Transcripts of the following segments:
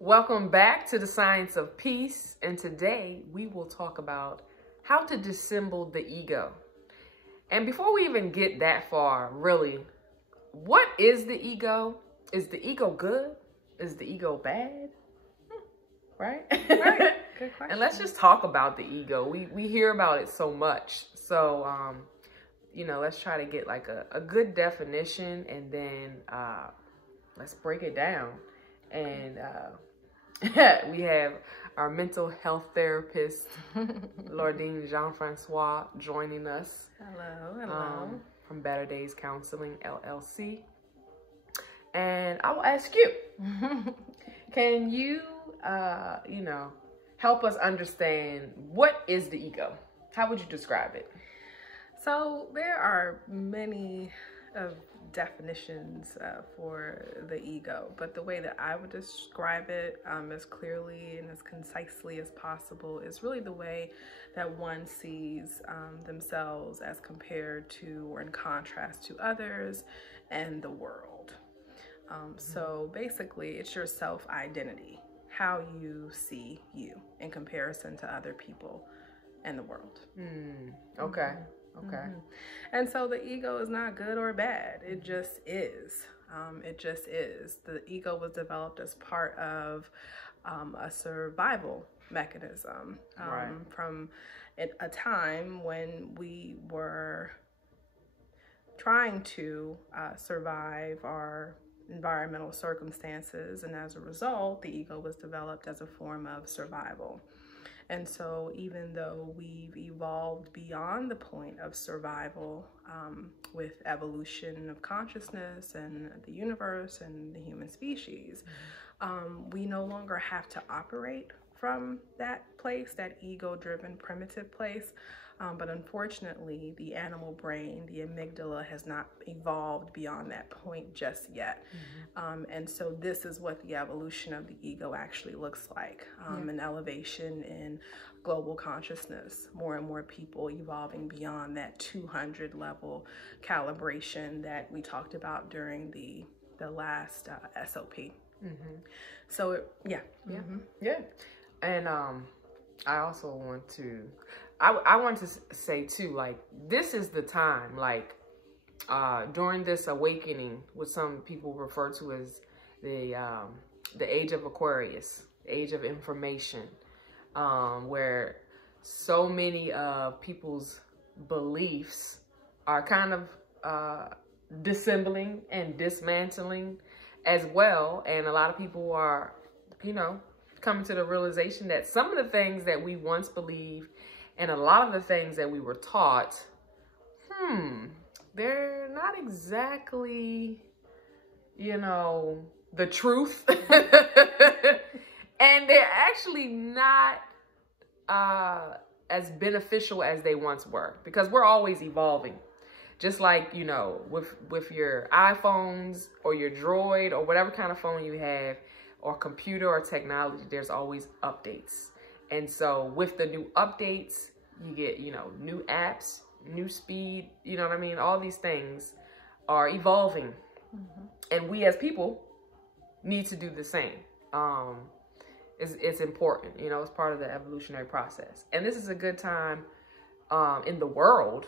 Welcome back to the Science of Peace, and today we will talk about how to dissemble the ego. And before we even get that far, really, what is the ego? Is the ego good? Is the ego bad? Right? Right. Good question. And let's just talk about the ego. We hear about it so much. So, let's try to get like a good definition, and then let's break it down. And we have our mental health therapist, Lordine Jean-Francois, joining us. Hello. From Better Days Counseling, LLC. And I will ask you, can you, help us understand what is the ego? How would you describe it? So there are many definitions for the ego, but the way that I would describe it as clearly and as concisely as possible is really the way that one sees themselves as compared to or in contrast to others and the world. So basically it's your self-identity, how you see you in comparison to other people and the world. Okay. Okay. And so the ego is not good or bad. It just is. It just is. The ego was developed as part of a survival mechanism from a time when we were trying to survive our environmental circumstances. And as a result, the ego was developed as a form of survival. And so even though we've evolved beyond the point of survival with evolution of consciousness and the universe and the human species, we no longer have to operate from that place, that ego-driven primitive place. But unfortunately, the animal brain, the amygdala, has not evolved beyond that point just yet. And so this is what the evolution of the ego actually looks like, an elevation in global consciousness, more and more people evolving beyond that 200 level calibration that we talked about during the last SOP. So, yeah. And I also want to, I want to say too, like, this is the time, like, during this awakening, what some people refer to as the age of Aquarius, age of information, where so many of people's beliefs are kind of dissembling and dismantling as well. And a lot of people are, coming to the realization that some of the things that we once believed and a lot of the things that we were taught, they're not exactly, the truth. And they're actually not as beneficial as they once were, because we're always evolving. Just like, with your iPhones or your Droid or whatever kind of phone you have, or computer or technology, there's always updates. And so with the new updates, you get, new apps, new speed, you know what I mean? All these things are evolving. And we as people need to do the same. It's important, it's part of the evolutionary process. And this is a good time in the world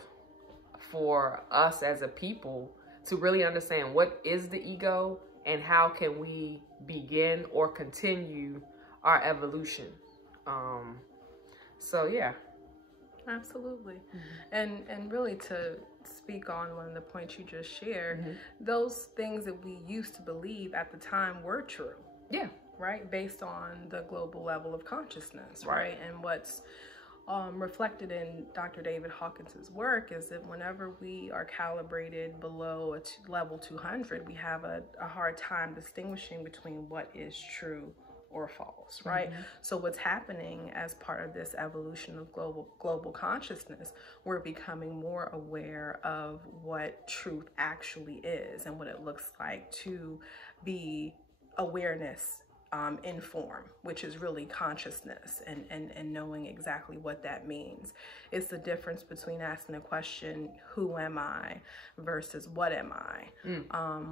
for us as a people to really understand what is the ego and how can we begin or continue our evolution. So yeah. Absolutely. And really, to speak on one of the points you just shared, those things that we used to believe at the time were true. Yeah. Right? Based on the global level of consciousness, right? And what's reflected in Dr. David Hawkins's work is that whenever we are calibrated below level 200, we have a hard time distinguishing between what is true or false, right? So what's happening as part of this evolution of global consciousness, we're becoming more aware of what truth actually is and what it looks like to be awareness in form, which is really consciousness, and knowing exactly what that means. It's the difference between asking the question, who am I, versus what am I,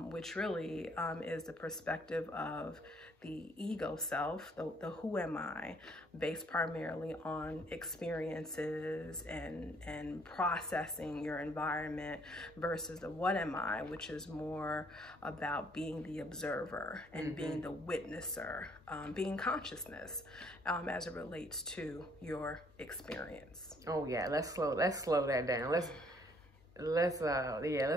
which really is the perspective of the ego self, the who am I, based primarily on experiences and processing your environment, versus the what am I, which is more about being the observer and being the witnesser, being consciousness as it relates to your experience. Oh yeah, let's slow that down. Let's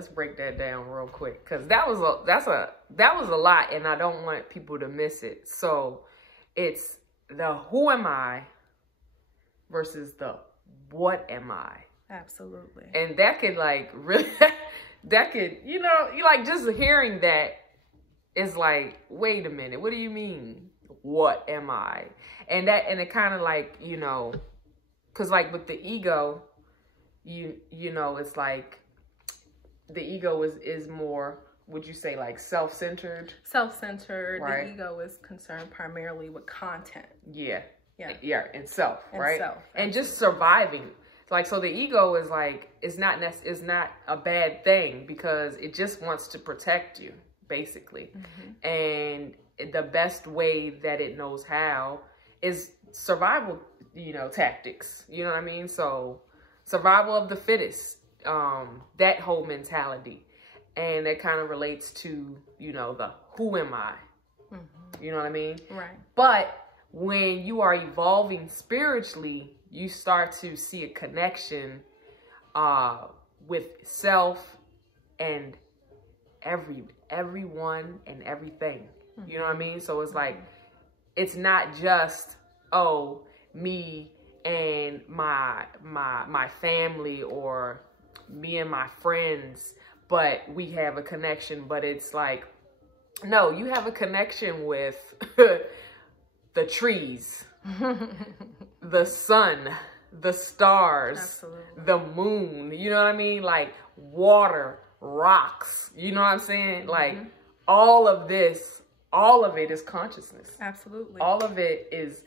break that down real quick, because that was a lot, and I don't want people to miss it. So it's the who am I versus the what am I. Absolutely. And that could like really that could, you like just hearing that is like, wait a minute, what do you mean what am I? And it kind of like, because like with the ego, you know, it's like the ego is more, would you say, like self-centered? Self-centered. Right. The ego is concerned primarily with content. Yeah. Yeah. And self, right? Self, and just surviving. Like, so the ego is like, it's not a bad thing, because it just wants to protect you, basically. And the best way that it knows how is survival, tactics. You know what I mean? So survival of the fittest, that whole mentality. And that kind of relates to, the who am I? You know what I mean? Right. But when you are evolving spiritually, you start to see a connection with self and everyone and everything. You know what I mean? So it's like, it's not just, oh, me and my family, or me and my friends, but we have a connection. But it's like, no, you have a connection with the trees, the sun, the stars, Absolutely. the moon, you know what I mean? Like water, rocks, you know what I'm saying? Like all of it is consciousness. Absolutely. All of it is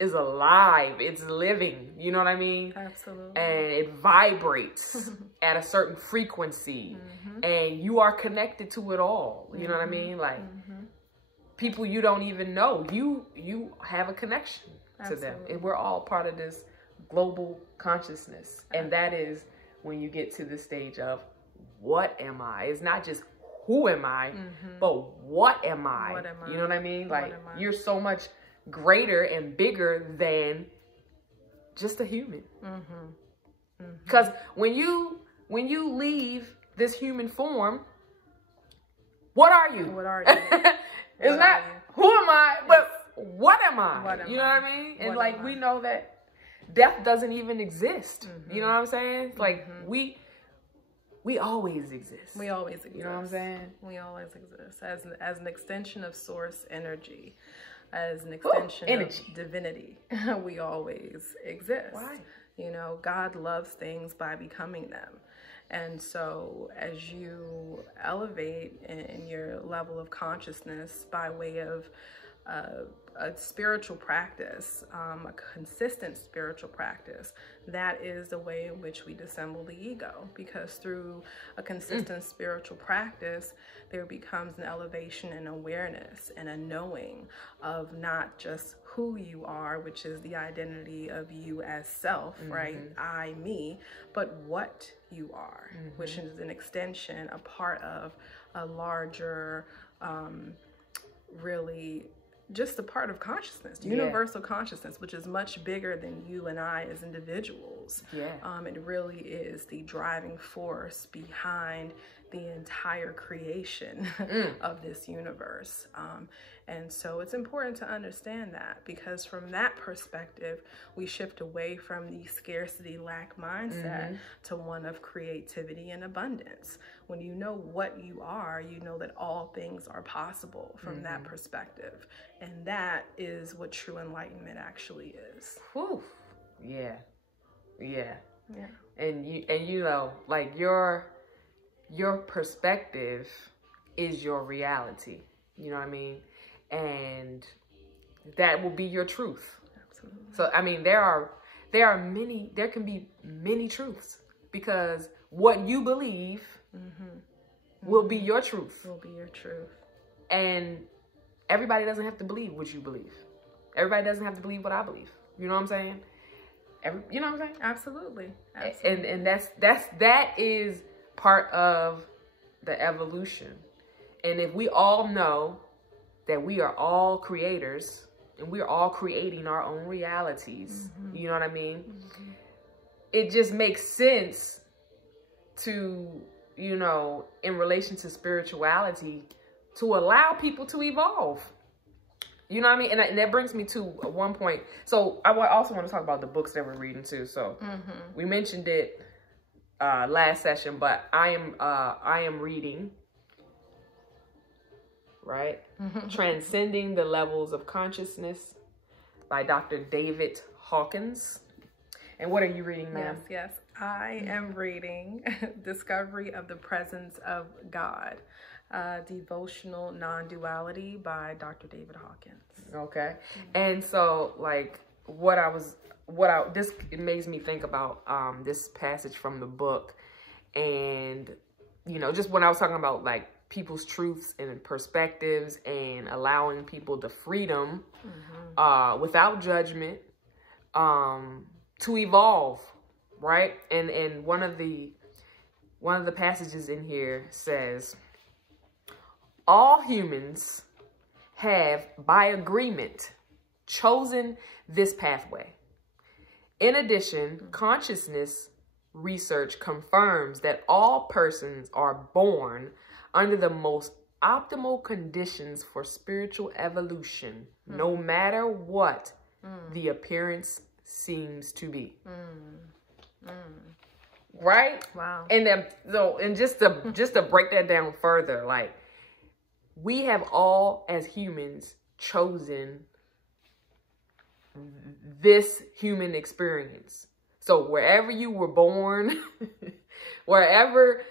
alive. It's living. You know what I mean? Absolutely. And it vibrates at a certain frequency, and you are connected to it all. You know what I mean? Like people you don't even know, you have a connection to them, and we're all part of this global consciousness. And that is when you get to the stage of what am I? It's not just who am I, but what am I? What am I? You know what I mean? Like, am I? you're so much greater and bigger than just a human. Because when you leave this human form, what are you? What are you? It's not who am I, but what am I? What am you know I? what I mean? And What like, am we I? know that death doesn't even exist. You know what I'm saying? Like we always exist. We always exist. You know what I'm saying? We always exist as an extension of source energy, as an extension energy. of divinity. We always exist. Why? God loves things by becoming them. And so as you elevate in your level of consciousness by way of a spiritual practice, a consistent spiritual practice, that is the way in which we dissemble the ego. Because through a consistent spiritual practice, there becomes an elevation and awareness and a knowing of not just who you are, which is the identity of you as self, right? I, me, but what you are, which is an extension, a part of a larger, really just a part of consciousness, universal consciousness, which is much bigger than you and I as individuals. It really is the driving force behind the entire creation of this universe. And so it's important to understand that, because from that perspective, we shift away from the scarcity lack mindset to one of creativity and abundance. When you know what you are, you know that all things are possible from that perspective. And that is what true enlightenment actually is. Whew. Yeah. And you know, like your perspective is your reality. You know what I mean? And that will be your truth. Absolutely. So I mean, there can be many truths, because what you believe will be your truth. Will be your truth. And everybody doesn't have to believe what you believe. Everybody doesn't have to believe what I believe. You know what I'm saying? You know what I'm saying? Absolutely. And that is part of the evolution. And if we all know that we are all creators and we're all creating our own realities, you know what I mean? It just makes sense to, you know, in relation to spirituality, to allow people to evolve. You know what I mean? And that brings me to one point. So I also want to talk about the books that we're reading too. So we mentioned it last session, but I am reading, right? Transcending the Levels of Consciousness by Dr. David Hawkins. And what are you reading, ma'am? Yes. I am reading Discovery of the Presence of God, Devotional Non-Duality by Dr. David Hawkins. Okay. And so, like, this it makes me think about this passage from the book, and, you know, just when I was talking about, like, people's truths and perspectives and allowing people the freedom without judgment to evolve, right? And one of the passages in here says, all humans have, by agreement, chosen this pathway. In addition, consciousness research confirms that all persons are born under the most optimal conditions for spiritual evolution, no matter what the appearance seems to be. Right? Wow. And then, so, and just to break that down further, like, we have all, as humans, chosen this human experience. So wherever you were born, whatever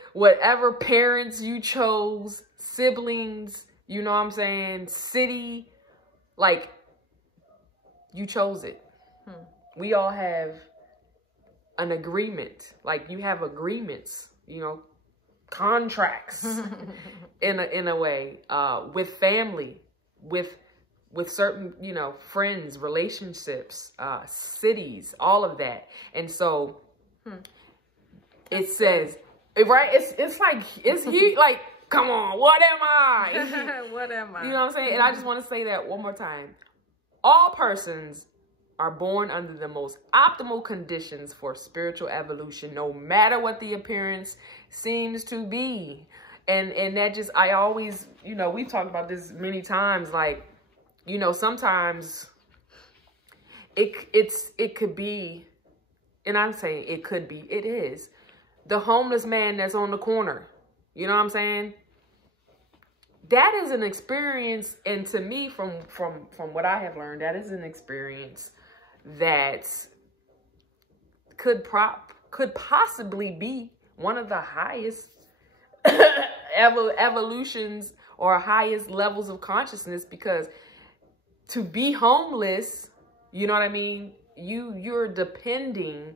parents you chose, siblings, you know what I'm saying, city, like, you chose it. We all have an agreement. Like, you have agreements, you know, contracts in a way, with family, with certain, you know, friends, relationships, cities, all of that. And so it says, right? It's like, like, come on, what am I? What am I? You know what I'm saying? And I just want to say that one more time. All persons are born under the most optimal conditions for spiritual evolution, no matter what the appearance seems to be. And that just, I always, you know, we've talked about this many times, like, you know, sometimes it could be, and I'm saying it could be, it is, the homeless man that's on the corner. You know what I'm saying? That is an experience, and to me, from what I have learned, that is an experience that could possibly be one of the highest evolutions or highest levels of consciousness, because to be homeless, you know what I mean? You're depending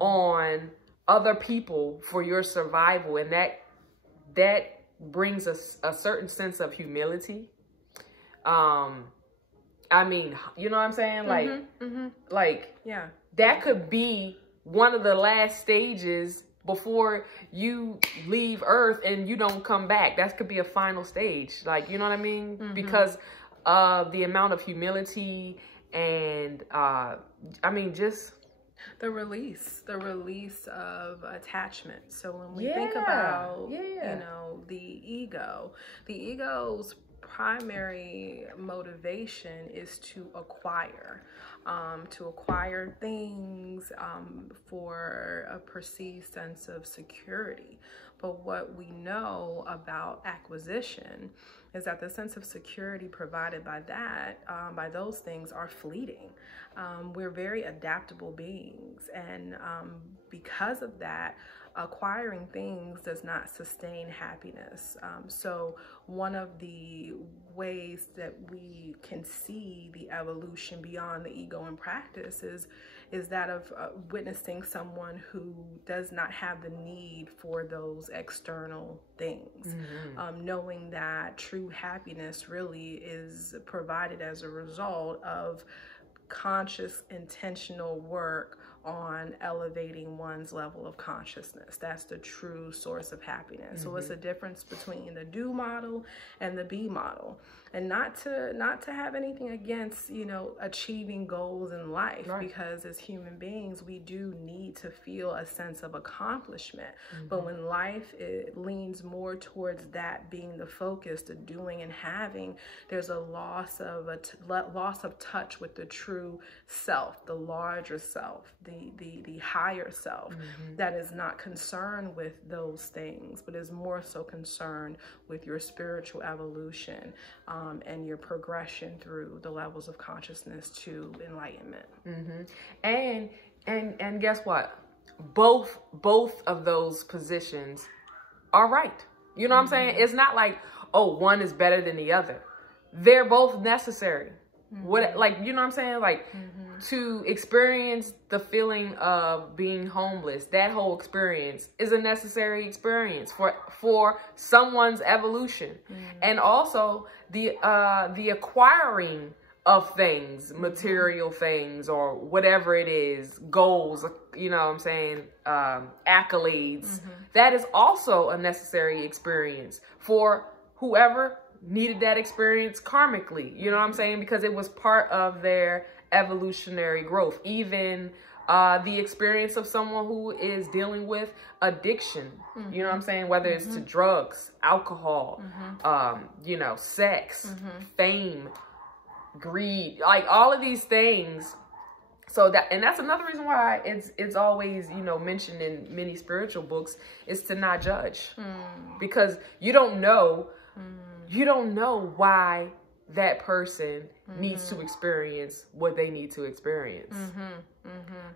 on other people for your survival, and that brings us a certain sense of humility. I mean, you know what I'm saying? Like, like, yeah, that could be one of the last stages before you leave Earth and you don't come back. That could be a final stage. Like, you know what I mean? Because of the amount of humility and, I mean, just the release of attachment. So when we think about, you know, the ego's primary motivation is to acquire things for a perceived sense of security. But what we know about acquisition is that the sense of security provided by that, by those things, are fleeting. We're very adaptable beings, and because of that, acquiring things does not sustain happiness. So one of the ways that we can see the evolution beyond the ego in practice is that of witnessing someone who does not have the need for those external things, knowing that true true happiness really is provided as a result of conscious, intentional work on elevating one's level of consciousness. That's the true source of happiness. So it's a difference between the do model and the be model. And not to have anything against, you know, achieving goals in life, because as human beings, we do need to feel a sense of accomplishment. But when life leans more towards that being the focus, the doing and having, there's a loss of touch with the true self, the larger self, the higher self, that is not concerned with those things, but is more so concerned with your spiritual evolution, and your progression through the levels of consciousness to enlightenment. And guess what? Both of those positions are right. You know what I'm saying? It's not like, oh, one is better than the other. They're both necessary. What, like, you know what I'm saying? Like, to experience the feeling of being homeless, that whole experience is a necessary experience for someone's evolution. And also the acquiring of things, material things, or whatever it is, goals, you know what I'm saying, accolades, that is also a necessary experience for whoever needed that experience karmically, you know what I'm saying? Because it was part of their evolutionary growth. Even the experience of someone who is dealing with addiction, you know what I'm saying? Whether it's to drugs, alcohol, you know, sex, fame, greed, like all of these things. So that's another reason why it's always, you know, mentioned in many spiritual books, is to not judge, because you don't know why that person needs to experience what they need to experience.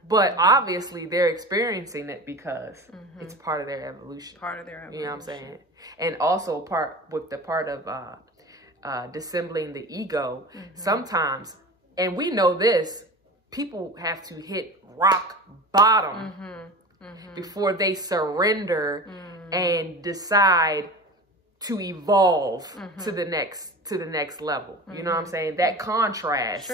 But obviously they're experiencing it because it's part of their evolution. You know what I'm saying? And also part of dissembling the ego. Sometimes, and we know this, people have to hit rock bottom before they surrender and decide to evolve to the next level. You know what I'm saying? That contrast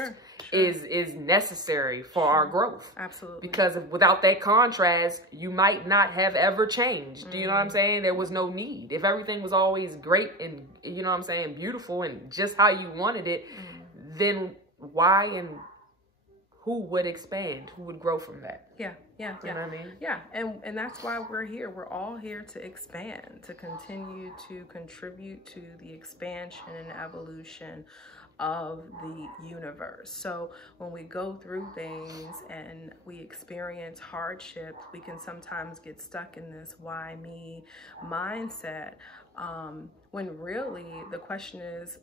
is necessary for our growth. Absolutely. Because without that contrast, you might not have ever changed. Do you know what I'm saying? There was no need. If everything was always great and, you know what I'm saying, beautiful and just how you wanted it, then why and who would expand? Who would grow from that? You know what I mean? Yeah, and that's why we're here. We're all here to expand, to continue to contribute to the expansion and evolution of the universe. So when we go through things and we experience hardship, we can sometimes get stuck in this why me mindset, when really the question is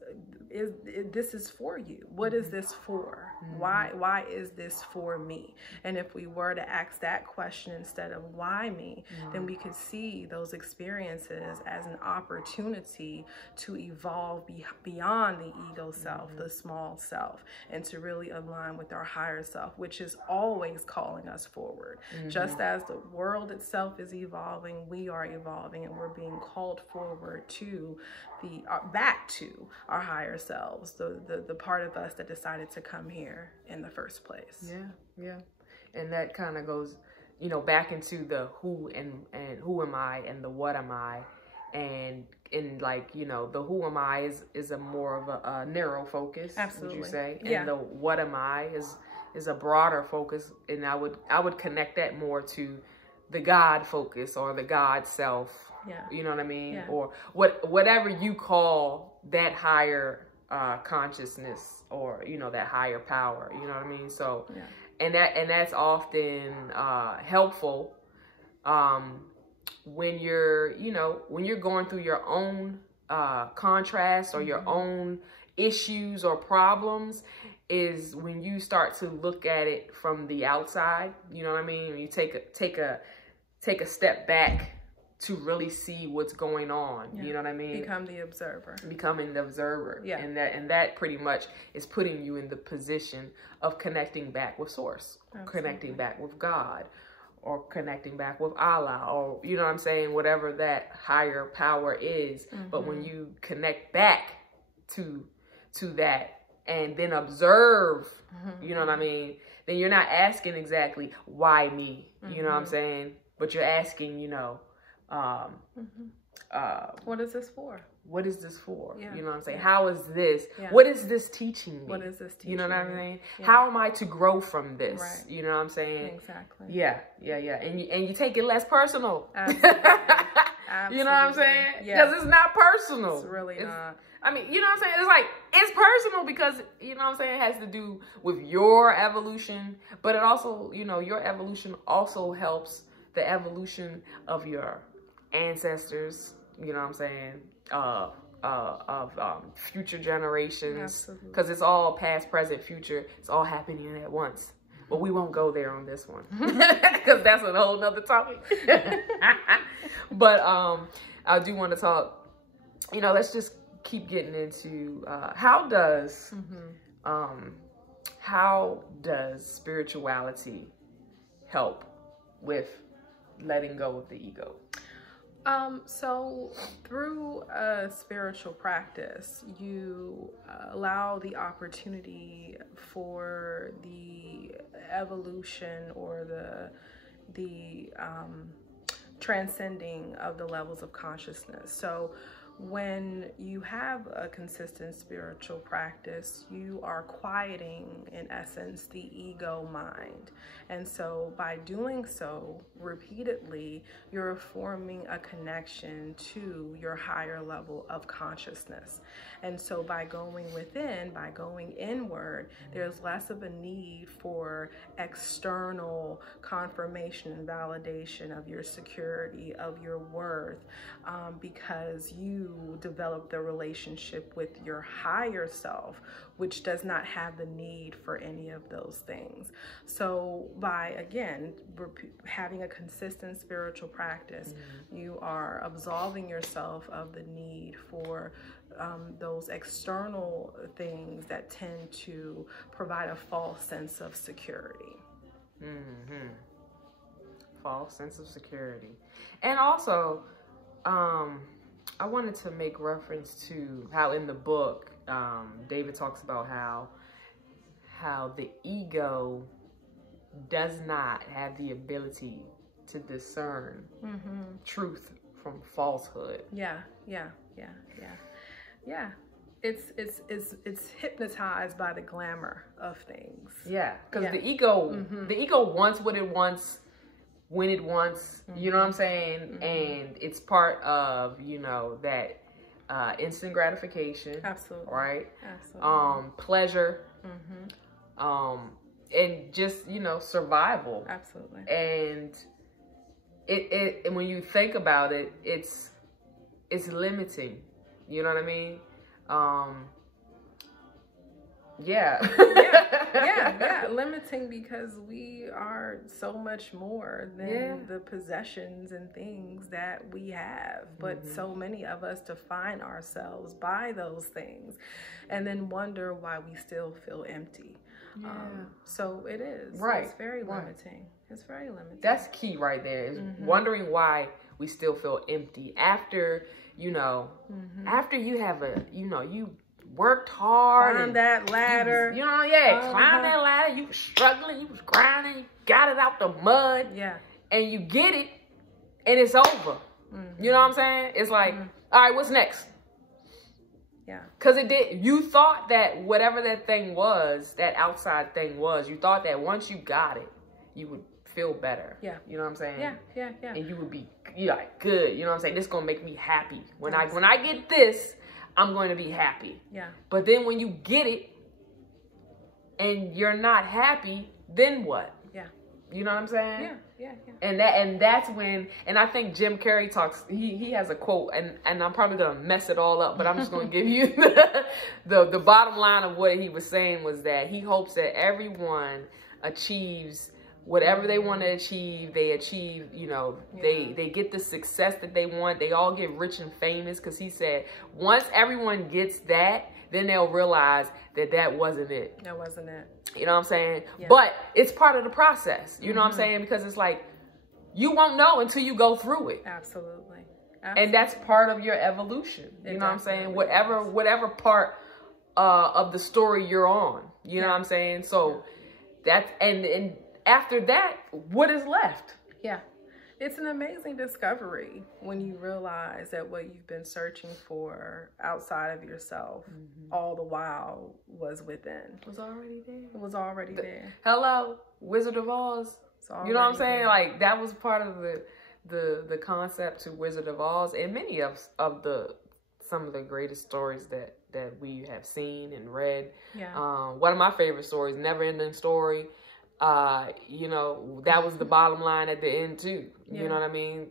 this is for you? What is this for? Why is this for me? And if we were to ask that question instead of why me, then we could see those experiences as an opportunity to evolve beyond the ego self, the small self, and to really align with our higher self, which is always calling us forward. Just as the world itself is evolving, we are evolving, and we're being called forward to back to our higher selves, the part of us that decided to come here in the first place. And that kind of goes, you know, back into the who and who am I and the what am I, and like, you know, the who am I is a more of a narrow focus. Absolutely. Would you say? And the what am I is a broader focus, and I would connect that more to the God focus or the God self. You know what I mean? Or whatever you call that higher consciousness, or, you know, that higher power, you know what I mean? So, and that's often helpful when you're, you know, when you're going through your own contrast or your own issues or problems, is when you start to look at it from the outside. You know what I mean? When you take a step back to really see what's going on. You know what I mean? Become the observer. Becoming the observer. And that pretty much is putting you in the position of connecting back with source, connecting back with God, or connecting back with Allah, or, you know what I'm saying, whatever that higher power is. But when you connect back to that and then observe, you know what I mean, then you're not asking exactly why me, you know what I'm saying? But you're asking, you know, what is this for? What is this for? Yeah. You know what I'm saying? How is this? Yeah. What is this teaching me? What is this teaching You know what I me? mean? Yeah. How am I to grow from this? Right. You know what I'm saying? Exactly. Yeah. And you take it less personal. Absolutely. You know what I'm saying? Yeah. Because it's not personal. It's really not. I mean, you know what I'm saying? It's like, it's personal because, you know what I'm saying, it has to do with your evolution, but it also, you know, your evolution also helps the evolution of your ancestors, you know what I'm saying, of future generations, because it's all past, present, future. It's all happening at once. But we won't go there on this one because that's a whole nother topic. But I do want to talk, you know, let's just keep getting into how does spirituality help with letting go of the ego? So through a spiritual practice, you allow the opportunity for the evolution or the transcending of the levels of consciousness. So when you have a consistent spiritual practice, you are quieting, in essence, the ego mind. And so by doing so repeatedly, you're forming a connection to your higher level of consciousness. And so by going within, by going inward, there's less of a need for external confirmation and validation of your security, of your worth, because you develop the relationship with your higher self, which does not have the need for any of those things. So by, again, having a consistent spiritual practice, you are absolving yourself of the need for those external things that tend to provide a false sense of security. False sense of security. And also, I wanted to make reference to how in the book, David talks about how the ego does not have the ability to discern truth from falsehood. Yeah. It's hypnotized by the glamour of things. Yeah, because the ego wants what it wants when it wants, you know what I'm saying? And it's part of, you know, that instant gratification. Absolutely. Right? Absolutely. Pleasure. And just, you know, survival. Absolutely. And and when you think about it, it's limiting. You know what I mean? Yeah, limiting because we are so much more than the possessions and things that we have. But so many of us define ourselves by those things and then wonder why we still feel empty. So it is. Right. It's very limiting. It's very limiting. That's key right there, is wondering why we still feel empty after, you know, after you have you worked hard. Climb that ladder. Climb that ladder. You was struggling, you was grinding, you got it out the mud. Yeah. And you get it, and it's over. You know what I'm saying? It's like, all right, what's next? Yeah. Because you thought that whatever that thing was, that outside thing was, you thought that once you got it, you would feel better. Yeah. You know what I'm saying? Yeah. And you would be like, good. You know what I'm saying? This is going to make me happy. When I get this, I'm going to be happy. Yeah. But then when you get it and you're not happy, then what? Yeah. You know what I'm saying? Yeah. And that's when, and I think Jim Carrey talks, he has a quote, and I'm probably going to mess it all up, but I'm just going to give you the bottom line of what he was saying was that he hopes that everyone achieves whatever they want to achieve. They achieve, you know, they get the success that they want. They all get rich and famous, because he said once everyone gets that, then they'll realize that that wasn't it. That wasn't it. You know what I'm saying? Yeah. But it's part of the process. You know what I'm saying? Because it's like, you won't know until you go through it. Absolutely. And that's part of your evolution. You know what I'm saying? Whatever part of the story you're on. You know what I'm saying? So that's, and after that, what is left? Yeah. It's an amazing discovery when you realize that what you've been searching for outside of yourself all the while was within. It was already there. It was already there. Hello, Wizard of Oz. You know what I'm saying? Like, that was part of the concept to Wizard of Oz, and many of some of the greatest stories that we have seen and read. Yeah. One of my favorite stories, Never Ending Story. You know, that was the bottom line at the end too. You know what I mean?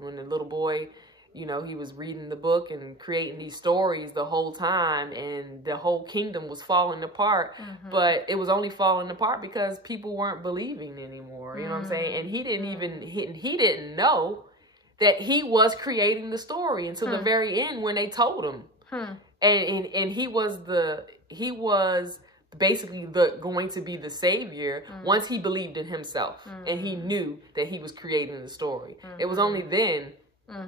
When the little boy, you know, he was reading the book and creating these stories the whole time, and the whole kingdom was falling apart. But it was only falling apart because people weren't believing anymore. You know what I'm saying? And he didn't know that he was creating the story until the very end when they told him. And he was basically going to be the savior once he believed in himself and he knew that he was creating the story. It was only then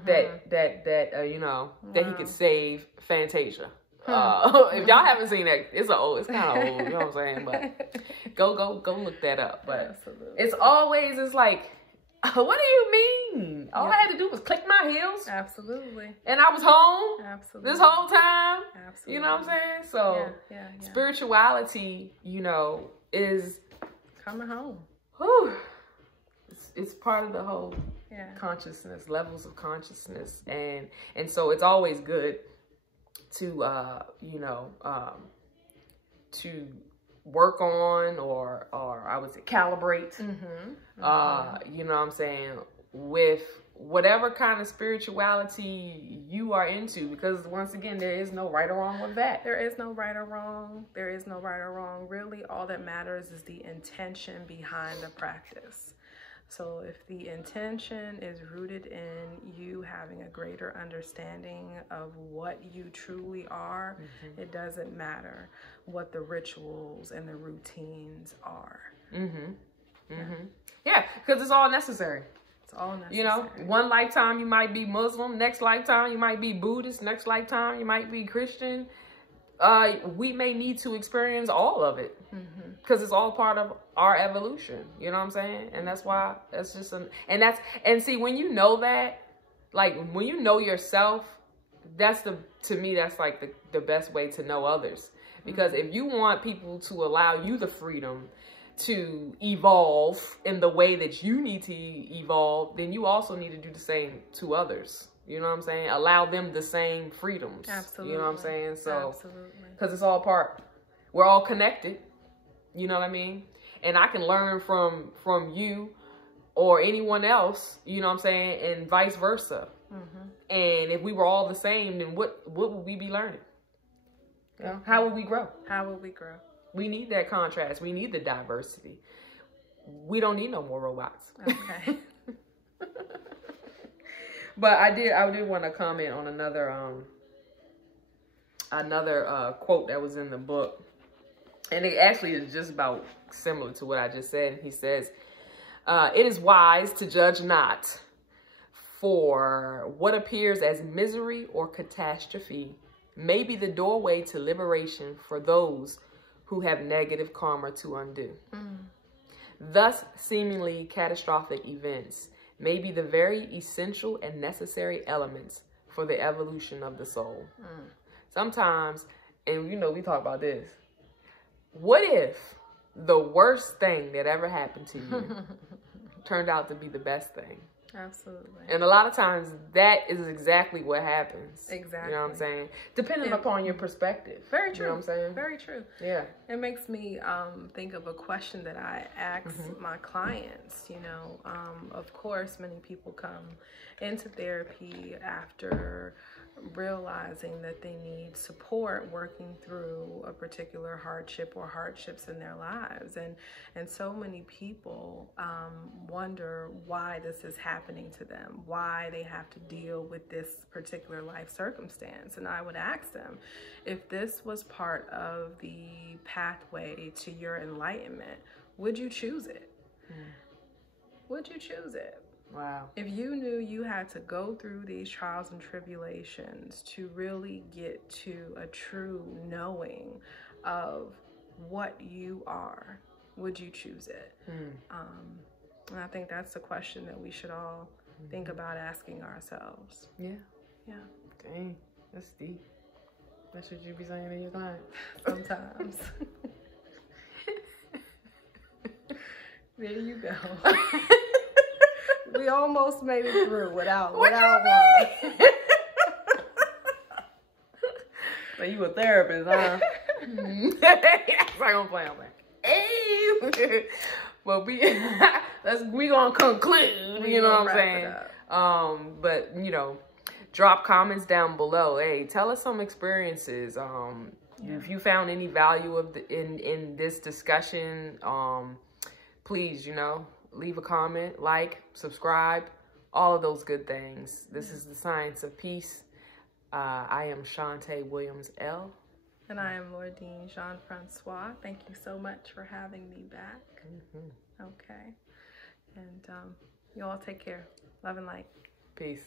that you know, that he could save Fantasia. If y'all haven't seen that, it's kind of old, you know what I'm saying? But go look that up. But it's like, what do you mean? All I had to do was click my heels. Absolutely. And I was home. Absolutely. This whole time. Absolutely. You know what I'm saying? So spirituality, you know, is coming home. Whew, it's part of the whole consciousness, levels of consciousness. And so it's always good to you know, to work on or I would say calibrate, you know what I'm saying, with whatever kind of spirituality you are into, because once again, there is no right or wrong with that. There is no right or wrong. There is no right or wrong. Really, all that matters is the intention behind the practice. So if the intention is rooted in you having a greater understanding of what you truly are, it doesn't matter what the rituals and the routines are. Yeah, because it's all necessary. It's all necessary. You know, one lifetime you might be Muslim, next lifetime you might be Buddhist, next lifetime you might be Christian. We may need to experience all of it because it's all part of our evolution. You know what I'm saying? And that's why that's just and see, when you know that, like when you know yourself, to me that's like the best way to know others. Because if you want people to allow you the freedom to evolve in the way that you need to evolve, then you also need to do the same to others. You know what I'm saying? Allow them the same freedoms. Absolutely. You know what I'm saying? So, absolutely. Because it's all we're all connected. You know what I mean? And I can learn from you or anyone else, you know what I'm saying? And vice versa. And if we were all the same, then what would we be learning? You know? How would we grow? How would we grow? We need that contrast. We need the diversity. We don't need no more robots. Okay. But I did want to comment on another quote that was in the book. And it actually is just about similar to what I just said. And he says, it is wise to judge not, for what appears as misery or catastrophe may be the doorway to liberation for those who have negative karma to undo. Thus, seemingly catastrophic events may be the very essential and necessary elements for the evolution of the soul. Sometimes, and you know, we talk about this, what if the worst thing that ever happened to you turned out to be the best thing? Absolutely. And a lot of times that is exactly what happens. Exactly. You know what I'm saying? Depending upon your perspective. Very true. You know what I'm saying? Very true. Yeah. It makes me think of a question that I ask my clients. You know, of course, many people come into therapy after realizing that they need support working through a particular hardship or hardships in their lives, and so many people wonder why this is happening to them, why they have to deal with this particular life circumstance. And I would ask them, if this was part of the pathway to your enlightenment, would you choose it? Would you choose it? Wow. If you knew you had to go through these trials and tribulations to really get to a true knowing of what you are, would you choose it? And I think that's the question that we should all think about asking ourselves. Yeah. Yeah. Dang, that's deep. That's what you be saying to your client. Sometimes. There you go. We almost made it through without one. So you a therapist, huh? That's not gonna play on that. Hey, but we gonna conclude. You know what I'm saying? But you know, drop comments down below. Hey, tell us some experiences. If you found any value in this discussion, please, you know, leave a comment, like, subscribe, all of those good things. This is The Science of Peace. I am Shantae Williams L. And I am Lordine Jean-Francois. Thank you so much for having me back. Okay. And you all take care. Love and light. Peace.